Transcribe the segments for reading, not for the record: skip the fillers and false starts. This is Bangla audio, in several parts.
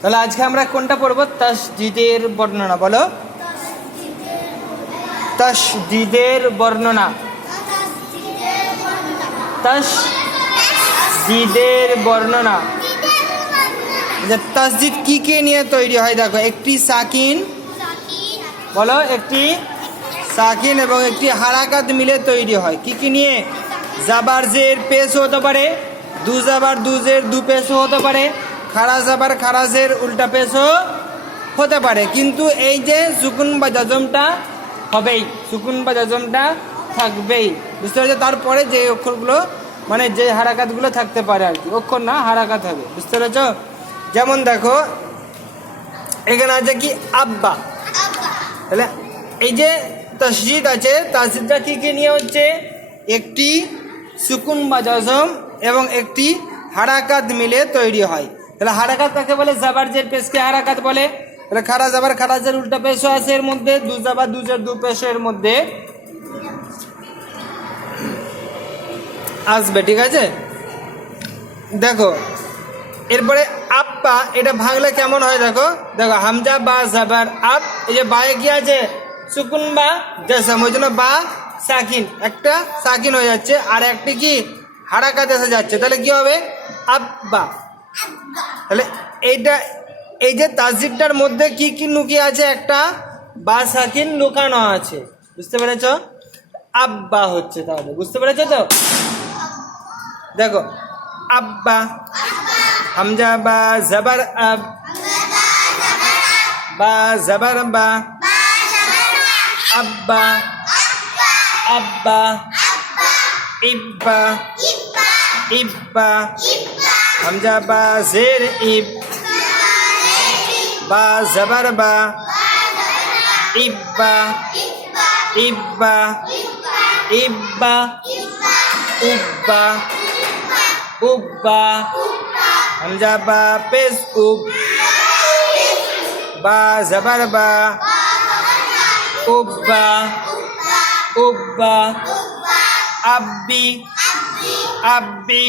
তাহলে আজকে আমরা কোনটা পড়বো? তাসদিদের বর্ণনা। বলো, তাসদিদের বর্ণনা। তাসদিদের বর্ণনা। তাসদিদ কি কে নিয়ে তৈরি হয়? দেখো, একটি সাকিন, বলো, একটি সাকিন এবং একটি হারাকাত মিলে তৈরি হয়। কি কি নিয়ে? জাবার জের পেশ হতে পারে, দু জাবার দুজের দু পেশও হতে পারে, খারা জাবার খারাজের উল্টা পেশও হতে পারে। কিন্তু এই যে সুকুন বা জজমটা হবেই, সুকুন বা জজমটা থাকবেই, বুঝতে পারছো? তারপরে যে অক্ষরগুলো মানে যে হারাকাতগুলো থাকতে পারে আর কি, অক্ষর না হারাকাত হবে, বুঝতে পেরেছ? যেমন দেখো এখানে আছে কি আব্বা, তাহলে এই যে তাসদিদ আছে, তাসদিদটা কি কি নিয়ে হচ্ছে? একটি সুকুন বা জজম এবং একটি হারাকাত মিলে তৈরি হয়। তাহলে হারাকাত কাকে বলে? জাবার জের পেশকে হারাকাত বলে। তাহলে খারা জাবার খারাজের উল্টা পেশও আছে এর মধ্যে, দু জাবার দুজের দু পেশো এর মধ্যে আসবে, ঠিক আছে? দেখো এরপরে আপ্পা, এটা ভাঙলে কেমন হয়? দেখো দেখো, হামজা বা জাবার আপ, এই যে বায়ে কি আছে? সুকুন বা জজম, ওই জন্য বা সাকিন, একটা সাকিন হয়ে যাচ্ছে আর একটি কি হারাকাত এসে যাচ্ছে, তাহলে কি হবে? আব্বা। তাহলে এইটা, এই যে তাসদিদটার মধ্যে কি কি লুকিয়ে আছে? একটা বা সাকিন লুকানো আছে, বুঝতে পেরেছ? আব্বা হচ্ছে, তাহলে বুঝতে পেরেছ তো? দেখো আব্বা, হামজা বা জাবার আব, বা জাবার বা, আব্বা, আব্বা, ইব্বা, ইব্বা, হামজা বা জের ইব, বা জাবার বা, ইব্বা, ইব্বা, ইব্বা, উব্বা, উব্বা, হামজা বা পেশ উব, বা জাবার বা, উব্বা, উব্বা, আব্বি, আব্বি,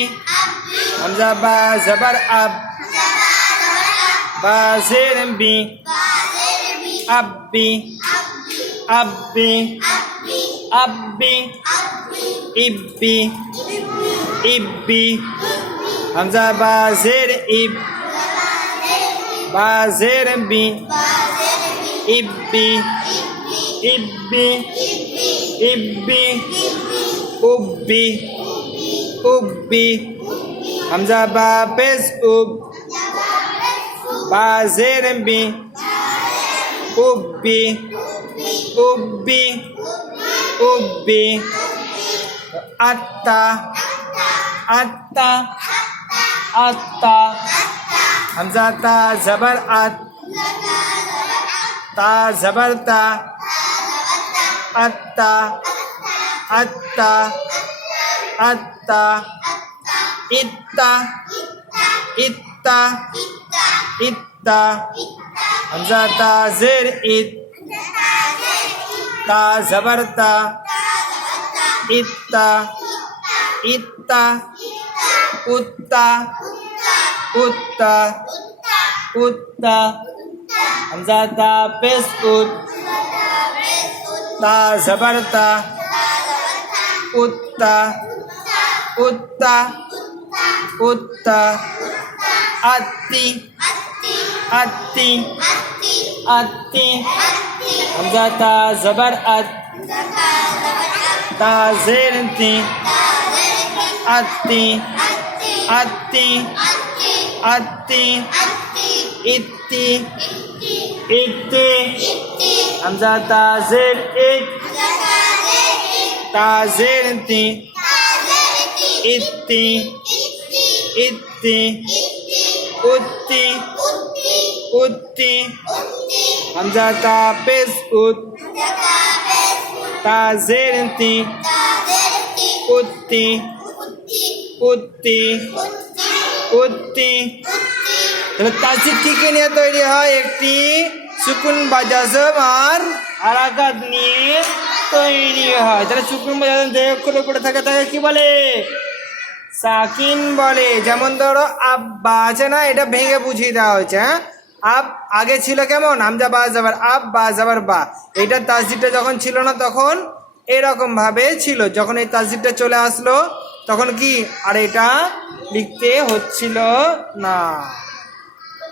হামজা বা জাবার আব, বা জের বি, আব্বি, আব্বি, আব্বি, ইব্বি, ইব্বি, হামজা বা জের ইব, বা জের বি, ইব্বি, ইব্বি, ইব্বি, উব্বি, উব্বি, হামজা বা পেশ উব, বা জের বি, উব্বি, উব্বি, উব্বি, আত্তা, আত্তা, আত্তা, হামজা তা জাবার আত, তা জাবার তা, আত্তা, আত্তা, আত্তা, ইত্তা, ইত্তা, ইত্তা, হামজা তা জের ইত, তা জাবার তা, ইত্তা, ইত্তা, উত্তা, উত্তা, উত্তা, হামজা তা পেশ উত, তা জাবার তা, উত্তা, উত্তা, উত্তা, আত্তি, আত্তি, আত্তি, হামজা তা জাবার আত, তা জের তি, আত্তি, আত্তি, আত্তি, ইত্তি, ইত্তি, হামজা তা জের ইত, তা জের তি, ইত্তি, ইত্তি, উত্তি, উত্তি, হামজা তা পেশ উত, তা জের তি, উত্তি, উত্তি, উত্তি। তাসদিদ কি কে নিয়ে তৈরি হয়? একটি সুকুন বা জজম আর হারাকাত নিয়ে তৈরি হয়। যারা সুকুন বা জজম যে অক্ষরের উপরে থাকে তাকে কি বলে? সাকিন বলে। যেমন ধরো আব্বা আছে না, এটা ভেঙে বুঝিয়ে দেওয়া হয়েছে। হ্যাঁ, আব আগে ছিল কেমন, হামজা বা যাবার আব বা যাবার বা। এইটার তাসদিদটা যখন ছিল না তখন এরকম ভাবে ছিল, যখন এই তাসদিদটা চলে আসলো তখন কি আর এটা লিখতে হচ্ছিল না।